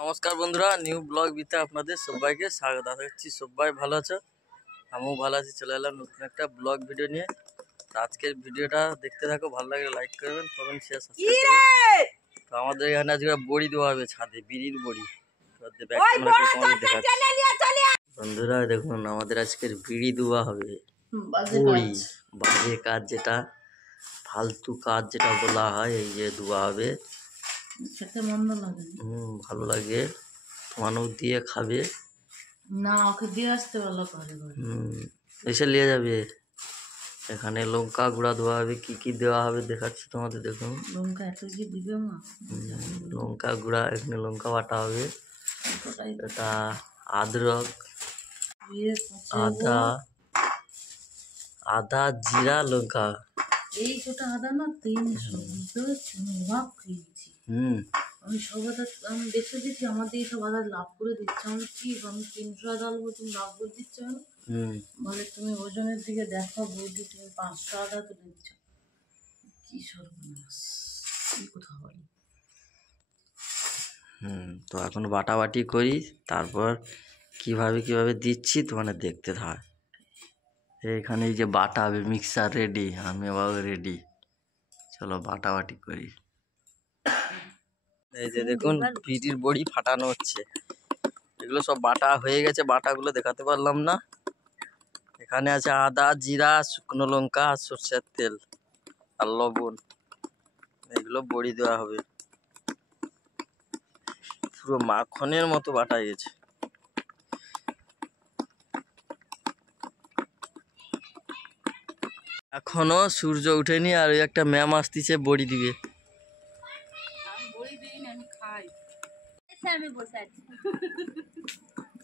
নমস্কার বন্ধুরা, new blog বিতে আপনাদের সবাইকে স্বাগত। আশা করছি সবাই ভালো আছো, আমিও ভালো আছি। চলে এলাম নতুন একটা ব্লগ ভিডিও নিয়ে। তো আজকের ভিডিওটা দেখতে থাকো, ভালো লাগলে লাইক করবেন, কমেন্ট শেয়ার সাবস্ক্রাইব করবেন। তো আমাদের এখানে আজকে বড়ি দেওয়া হবে ছাদে, বিড়ির বড়ি। বন্ধুরা দেখুন, আমাদের আজকের বিড়ি দেওয়া হবে। বড়ি বাজে কাজ, যেটা ফালতু কাজ যেটা বলা হয়, এই যে দেওয়া হবে। ভালো লাগে, মানুষ দিয়ে খাবে না, ওকে দিয়ে আসতে ভালো করে। এসে নিয়ে যাবে। এখানে লঙ্কা গুঁড়া দেওয়া হবে, কি কি দেওয়া হবে দেখাচ্ছি তোমাদের। দেখুন লঙ্কা এত কি দিবে মা? লঙ্কা গুঁড়া, এখানে লঙ্কা বাটা হবে, এটা আদরক, আদা, আদা, জিরা, লঙ্কা। এই ছোট আদা না 300, বুঝতে পারছি, আমি অবাক হয়ে গেছি। আমি সব আদা আমি দেখে দিচ্ছি, আমাদের এইসব আদা লাভ করে দিচ্ছে। আমি কি আমি 300 আদা আলবো, তুমি লাভ করে দিচ্ছ কেন? বলে তুমি ওজনের দিকে দেখো বৌদি, তুমি 500 আদা তো দিচ্ছ। কি সর্বনাশ, কি কথা বলি। তো এখন বাটাবাটি করি, তারপর কিভাবে দিচ্ছি তোমাদের দেখতে থাক। এখানে এই যে বাটা হবে, মিক্সার রেডি, আমি বাবু রেডি। চলো বাটাবাটি করি। এই যে দেখুন, বিড়ির বড়ি ফাটানো হচ্ছে। এগুলো সব বাটা হয়ে গেছে, বাটাগুলো দেখাতে পারলাম না। এখানে আছে আদা, জিরা, শুকনো লঙ্কা, সরষের তেল আর লবণ। এগুলো বড়ি দেওয়া হবে। পুরো মাখনের মতো বাটা গেছে। এখনো সূর্য উঠেনি, আর ওই একটা ম্যাম আসতেছে বড়ি দিবে।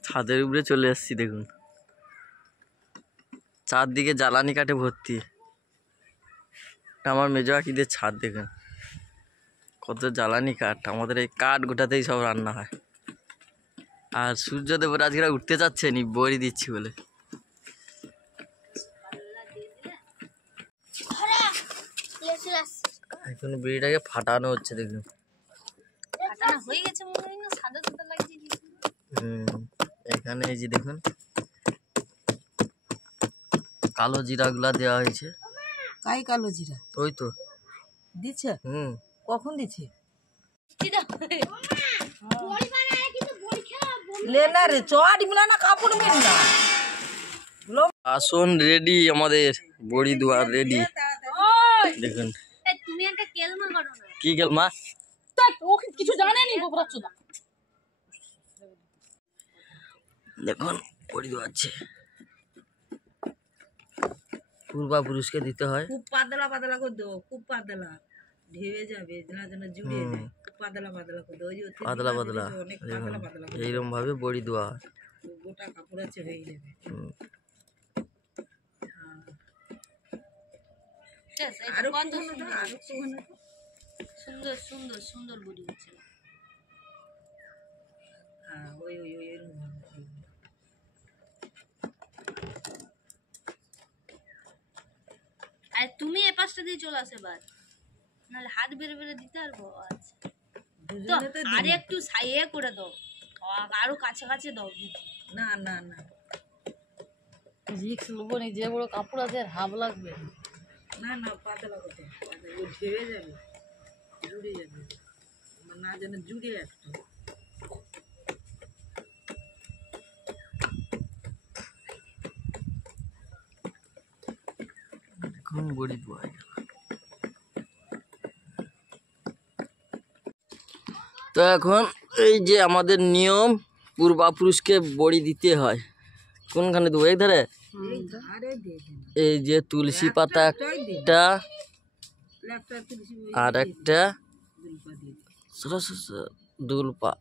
ছাদের উপরে চলে এসছি, দেখুন চারদিকে জ্বালানি কাঠে ভর্তি। আমার মেজো কাকিদের ছাদ দেখুন, কত জ্বালানি কাঠ। আমাদের এই কাঠ গোটাতেই সব রান্না হয়। আর সূর্যদেব আজকে উঠতে চাচ্ছে নি, বড়ি দিচ্ছি বলে। এখন বিড়িটাকে ফাটানো হচ্ছে, দেখুন। এখানে এই যে দেখুন, কালো জিরা গুলা দেওয়া হয়েছে। কাই কালো জিরা? ওই তো দিচ্ছে। কখন দিচ্ছে? লেনা রে চট গুলা না, কাপড় মেন না। আসন রেডি, আমাদের বড়ি দেওয়া রেডি। দেখুন তুমি একটা কেলমা করো না। কি কেলমা? ও কিছু জানেনি গোবরাচোদা। দেখুন বড়ি দেওয়াচ্ছে, পূর্বাপুরুষকে দিতে হয়। খুব পাতলা পাতলা করে দেবো, খুব পাতলা, ঢেবে যাবে না, যেন জুড়ে যায়। খুব পাতলা পাতলা করে দেবো, পাতলা পাতলা, অনেক পাতলা পাতলা করে এইরকম ভাবে বড়ি দেওয়া হয়। গোটা কাপড় আছে, হয়ে যাবে। আরো সুন্দর সুন্দর সুন্দর বডি হচ্ছে। হ্যাঁ, ওই ওই ওই আর তুমি এই পাশটা দিয়ে চলে আসে বাদ, নাহলে হাত বেড়ে বেড়ে দিতে পারবো। আচ্ছা তো আরে একটু সাইয়ে করে দাও, আরো কাছে কাছে দাও। না না না, রিক্স লোবো নি, যে বড় কাপড় আছে হাফ লাগবে। না না, পাতলা করতে ও ঢেবে যাবে, জুড়ে যাবে না, যেন জুড়ে একটা। এখন বড়ি দেওয়া হয়ে গেল। তো এখন এই যে আমাদের নিয়ম, পূর্বাপুরুষকে বড়ি দিতে হয়। কোনখানে দেবো? এই ধারে। এই যে তুলসী পাতা একটা, আর একটা দুলপা।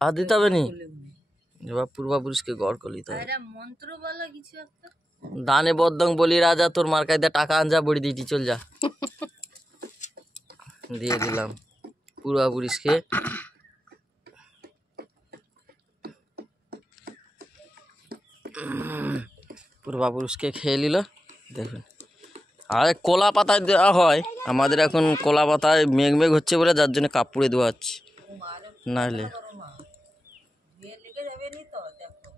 হাত দিতে হবে নি, এবার পূর্বাপুরুষকে গড় করে দিতে হবে। মন্ত্র বলো কিছু একটা। দানে বদ্ধং বলি রাজা, তোর মার্কায় দিয়ে টাকা আনজা, বড়ি দিটি চল যা। দিয়ে দিলাম পূর্বাপুরুষকে। পূর্বাপুরুষকে খেয়ে নিল। দেখুন, আর কলা পাতায় দেওয়া হয় আমাদের। এখন কলা পাতায় মেঘ মেঘ হচ্ছে বলে, যার জন্য কাপড়ে দেওয়া হচ্ছে। নাহলে লেগে যাবে নি তো দেখো।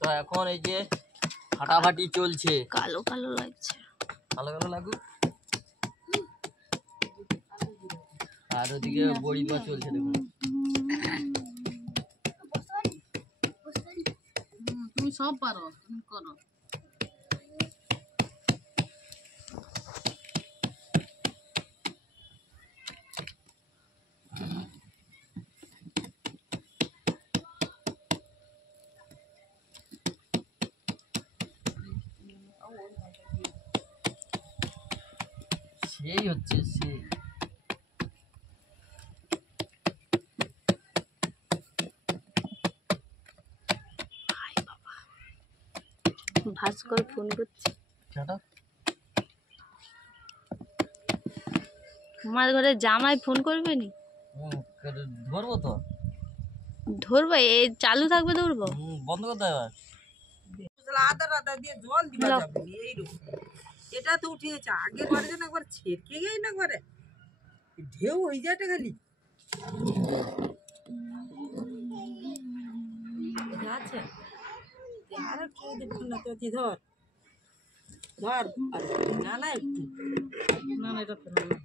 তো এখন এই যে ফাটাফাটি চলছে, কালো কালো লাগছে। ভালো ভালো লাগুক। আর ওদিকে বড়ি দেওয়া চলছে দেখুন। তুমি সব পারো, তুমি করো। সেই হচ্ছে সে। ভাস্কর ফোন করছে। কেটা? আমার ঘরে জামাই ফোন করবে নি? ধরবো তো, ধরবো, এই চালু থাকবে ধরবো। বন্ধ করতে হবে। আদা আদা দিয়ে জল দিবা যাবে এইরকম। এটা তো উঠে গেছে, আগের বারে যেন একবার ছেড়কে গেই না করে ঢেউ হয়ে যাটা খালি আছে। আর একটু দেখুন না তো, ধর ধর না না একটু না না, এটা ফেলো না।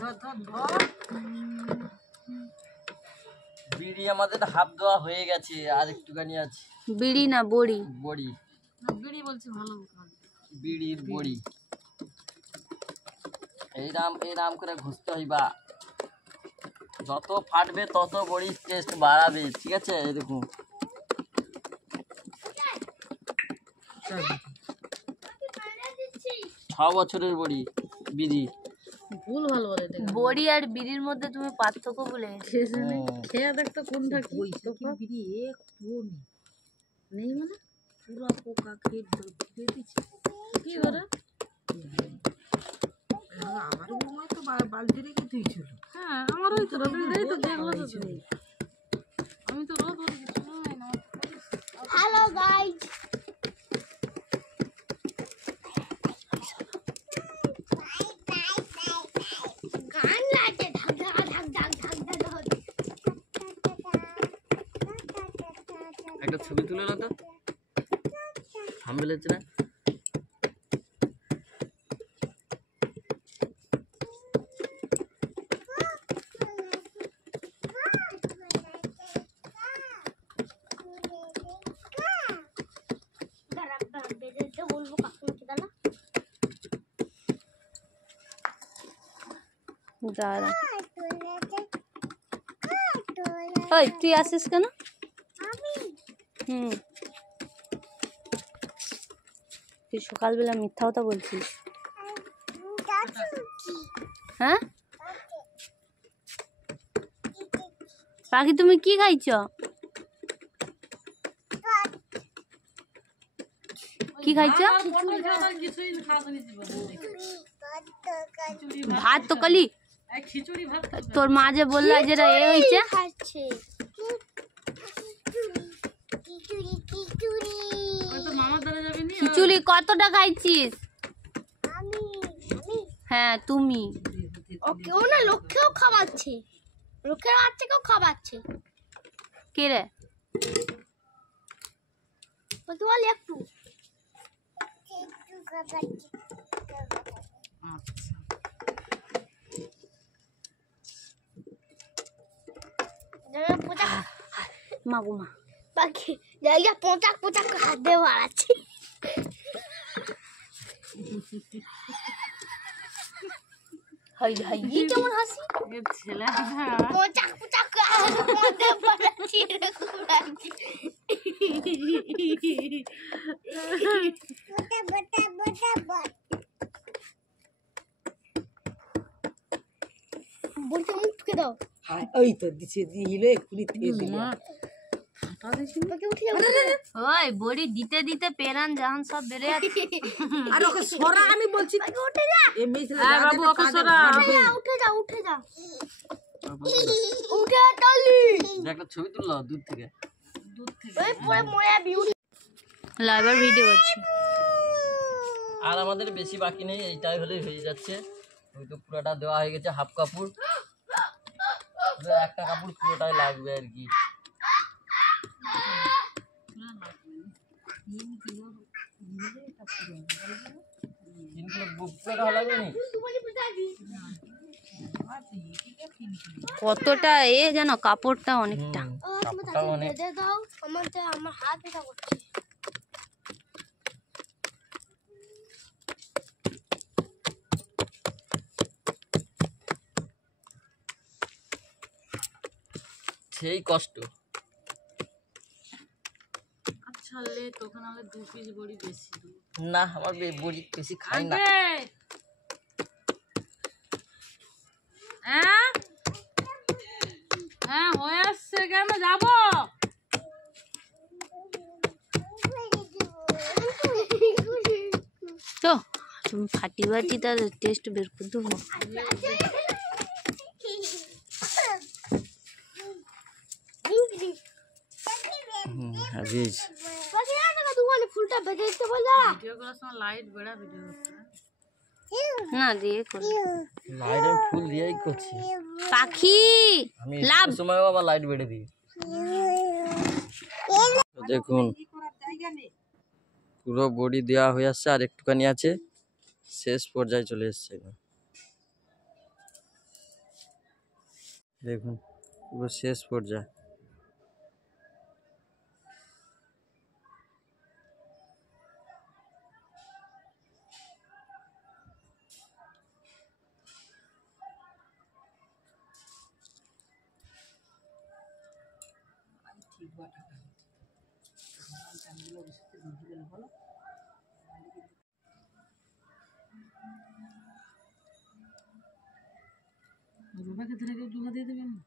ধর ধর ধর। বিড়ি আমাদের হাফ দেওয়া হয়ে গেছে, আর একটুখানি আছে। বিড়ি না বড়ি। বড়ি, না, বিড়ি বলছি ভালো কাজ। বিড়ির বড়ি। এইরাম করে ঘুষতে হইবা, যত ফাটবে তত বড়ির টেস্ট বাড়াবে, ঠিক আছে? এই দেখুন, 6 বছরের বড়ি বিড়ি। ভুল ভালো বলে এটা। বড়ি আর বিড়ির মধ্যে তুমি পার্থক্য বলে গেছো। খেয়ে দেখতো কোনটা কি। বিড়ি একটু নেই মানে পুরো পোকা খেয়ে ধরে দিচ্ছে। কি করে? আমার বৌমা তো বালতি রেখে ধুইছিল। হ্যাঁ, আমারও হয়েছিল। তুমি দেই তো দেখলো তো তুমি। আমি তো রোজ ওর কিছু নয় না। হ্যালো গাইস, গান লাগে ঢাক ঢাক ঢাক ঢাক ঢাক ঢাক। একটা ছবি তুলে না তো, থাম্বনেল হচ্ছে না। বলবো কাকুকে দাঁড়া দাঁড়া। ওই তুই আসিস কেন? তুই সকালবেলা মিথ্যা কথা বলছিস। হ্যাঁ পাখি, তুমি কি খাইছ? কি খাইছ? কিছুই খাওনি জীবনে। ভাত তো কলি। খিচুড়ি ভাত তোর মা যে বললা যেটা এ হয়েছে, তোর মামার দ্বারা যাবি নি। খিচুড়ি কতটা খাইছিস? হ্যাঁ তুমি। কেউ না লোককেও খাওয়াচ্ছে, লোকের বাচ্চাকেও খাওয়াচ্ছে। কে রে? ওকে বল একটু মাগুমা পাখি জায়গা পোঁচাক পোঁচাক হাত দিয়ে বাড়াচ্ছে। হাই হাই কেমন হাসি ছেলে পোঁচাক পোঁচাক হাত দিয়ে বাড়াচ্ছে, এরকম লাগছে। বলতে মুখ ঠুকে দাও। হ্যাঁ ওই তো দিছে, দিলে এক্ষুনি থেকে দিল। ওকে উঠে যাও। ওই বড়ি দিতে দিতে পেরান জাহান সব বেড়ে যাচ্ছে। আর ওকে সরা, আমি বলছি ওকে উঠে যা, এমনি ছেলে হ্যাঁ বাবু, ওকে সরা। উঠে যা, উঠে যা, উঠে টালি। একটা ছবি তুললো দূর থেকে। ওই পরে মরে যাবি। লাইভার ভিডিও করছি। আর আমাদের বেশি বাকি নেই, এইটাই হলেই হয়ে যাচ্ছে। ওই তো পুরোটা দেওয়া হয়ে গেছে, হাফ কাপড়, একটা কাপড় পুরোটাই লাগবে আর কি। পুরোটা লাগবে নি। কতটা যেন কাপড়টা অনেকটা। কাপড়টাও অনেক। বেঁধে দাও, আমার হাত ব্যথা করছে। সেই কষ্ট। আচ্ছা লে তোকে নাহলে 2 পিস বড়ি বেশি দিই। না আমার বড়ি বেশি খাই না। হ্যাঁ হ্যাঁ হয়ে আসছে, কেন যাবো? তো তুমি ফাটি বাটি তার টেস্ট বের করে দেবো। ফুলটা বেঁধে দিতে বললা ভিডিও করার সময় লাইট বেড়া ভিডিও করতে হয়। না দিয়ে করি লাইট আমি ফুল দিয়েই করছি। পাখি আমি লাভ। এই সময়ও আবার লাইট বেড়ে দিই। তো দেখুন পুরো বডি দেওয়া হয়ে আসছে, আর একটুখানি আছে, শেষ পর্যায়ে চলে এসছে। দেখুন পুরো শেষ পর্যায়ে। রুবাকে ধরে কেউ জমা দিয়ে দেবেন না।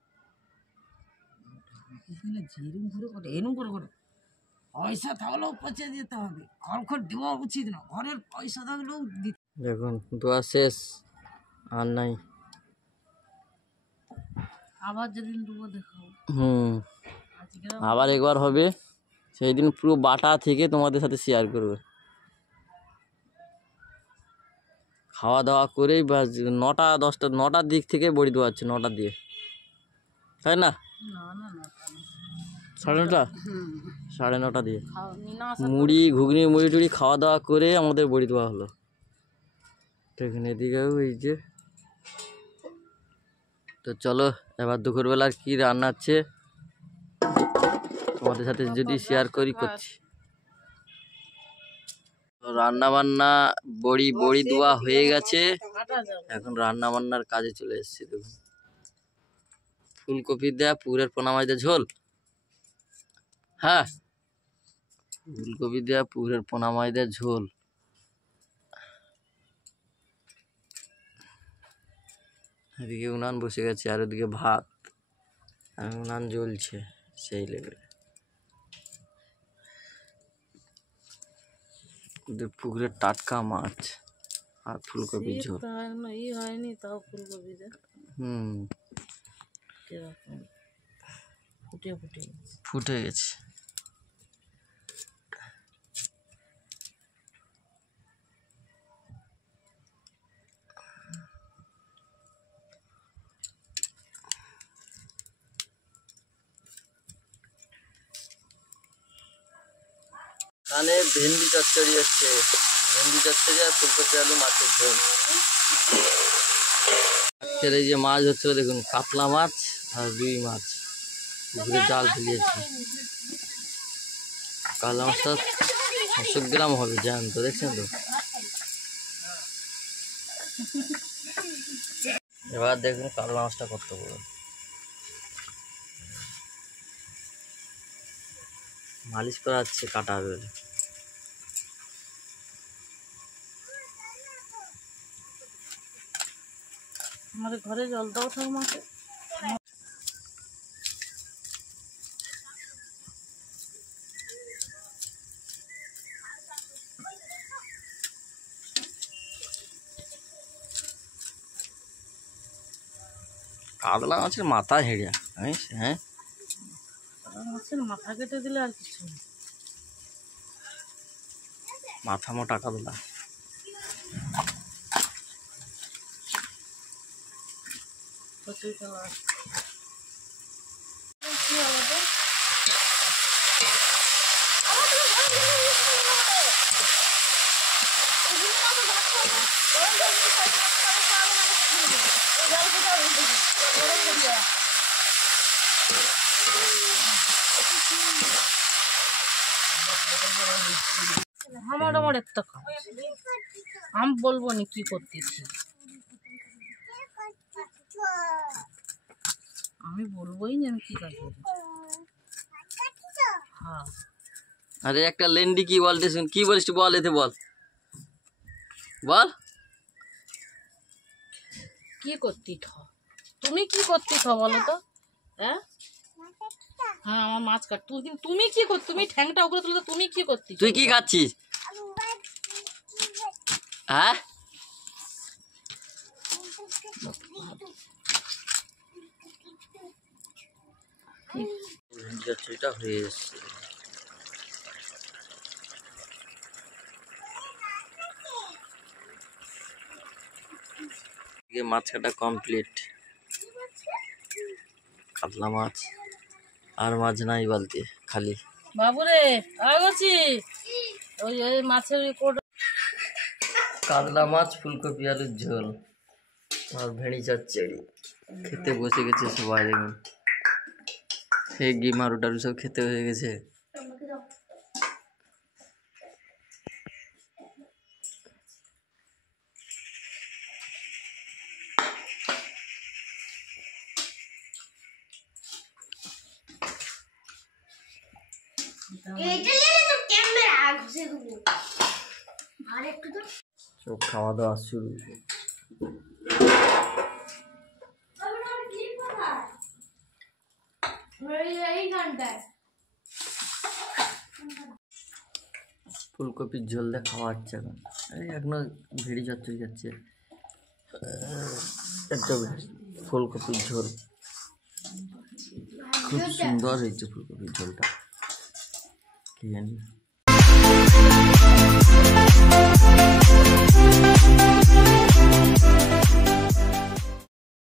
যেরকম করে করে এরকম করে করে পয়সা থাকলেও পচে যেতে হবে, খড় দেওয়া উচিত না, ঘরের পয়সা থাকলেও দিতে। দেখুন দোয়া শেষ, আর নাই। আবার যেদিন ডুবো দেখাও। আজকে আবার একবার হবে, সেই দিন পুরো বাটা থেকে তোমাদের সাথে শেয়ার করবে। খাওয়া দাওয়া করেই বা 9টা 10টা 9টার দিক থেকে বড়ি দেওয়াচ্ছে, 9টার দিয়ে, তাই না? না না না 9:30 9:30 দিয়ে খাও নিনা মুড়ি ঘুগনি মুড়ি টুড়ি খাওয়া দাওয়া করে আমাদের বড়ি দেওয়া হলো। দেখুন এদিকেও এই যে। তো চলো এবার দুপুরবেলার কি রান্না আছে তোমাদের সাথে যদি শেয়ার করছি। তো রান্না বান্না বড়ি দেওয়া হয়ে গেছে, এখন রান্না বান্নার কাজে চলে এসেছি। দেখুন ফুলকপি দেয়া পুকুরের পোনা মাছ দেয়া ঝোল। হ্যাঁ ফুলকপি দেয়া পুকুরের পোনা মাছ দেয়া ঝোল। এদিকে উনান বসে গেছে, আর ওদিকে ভাত, আর উনান জ্বলছে সেই লেভেলে। পুকুরের টাটকা মাছ আর ফুলকপির ঝোল। হয়নি তাও ফুলকপি দে ফুটে ফুটে ফুটে গেছে। এখানে ভেন্ডি চচ্চড়ি হচ্ছে, ভেন্ডি চচ্চড়ি আর ফুলকপি আলু মাছের ঝোল। আজকের এই যে মাছ হচ্ছে দেখুন, কাতলা মাছ আর রুই মাছ পুকুরে জাল ফেলিয়েছি। কাতলা মাছটা 500 গ্রাম হবে, জ্যান্ত, দেখছেন তো। এবার দেখুন কাতলা মাছটা কত বড়। মালিশ করা হচ্ছে, কাটা হবে বলে। আমাদের ঘরে জল দাও ঠাকুমাকে। কাতলা মাছের মাথা হেঁড়িয়া, হ্যাঁ মাছের মাথা কেটে দিলে আর কিছু না। মাথা মোটা কাতলা। কচুরি খেলা আছে। আমার একটা কাজ আমি বলবো না কি করতেছি, আমি বলবোই না আমি কি কাজ করছি। হ্যাঁ আরে একটা লেন্ডি কি বলতে শুন, কি বলিস বল, এতে বল বল। কি করতি থ, তুমি কি করতি থ বলো তো? হ্যাঁ হ্যাঁ আমার মাছ কাট, তুমি কি কর, তুমি ঠ্যাংটা উপরে তুলে তুমি কি করতি? তুই কি খাচ্ছিস? হ্যাঁ এটা হয়ে এসছে। মাছ কাটা কমপ্লিট, কাতলা মাছ আর মাছ নাই বলতে খালি। বাবুরে আগছি ওই ওই মাছের কাতলা মাছ, ফুলকপি আলুর ঝোল আর ভেড়ি চচ্চড়ি খেতে বসে গেছে সবাই। দেখুন সেই গিমারু টারু সব খেতে হয়ে গেছে। সব খাওয়া দাওয়া শুরু। ফুলকপির ঝোল দিয়ে খাওয়া হচ্ছে এখন। এই এখনো ভেড়ি চচ্চড়ি যাচ্ছে, একটা ফুলকপির ঝোল খুব সুন্দর হয়েছে। ফুলকপির ঝোলটা কি জানি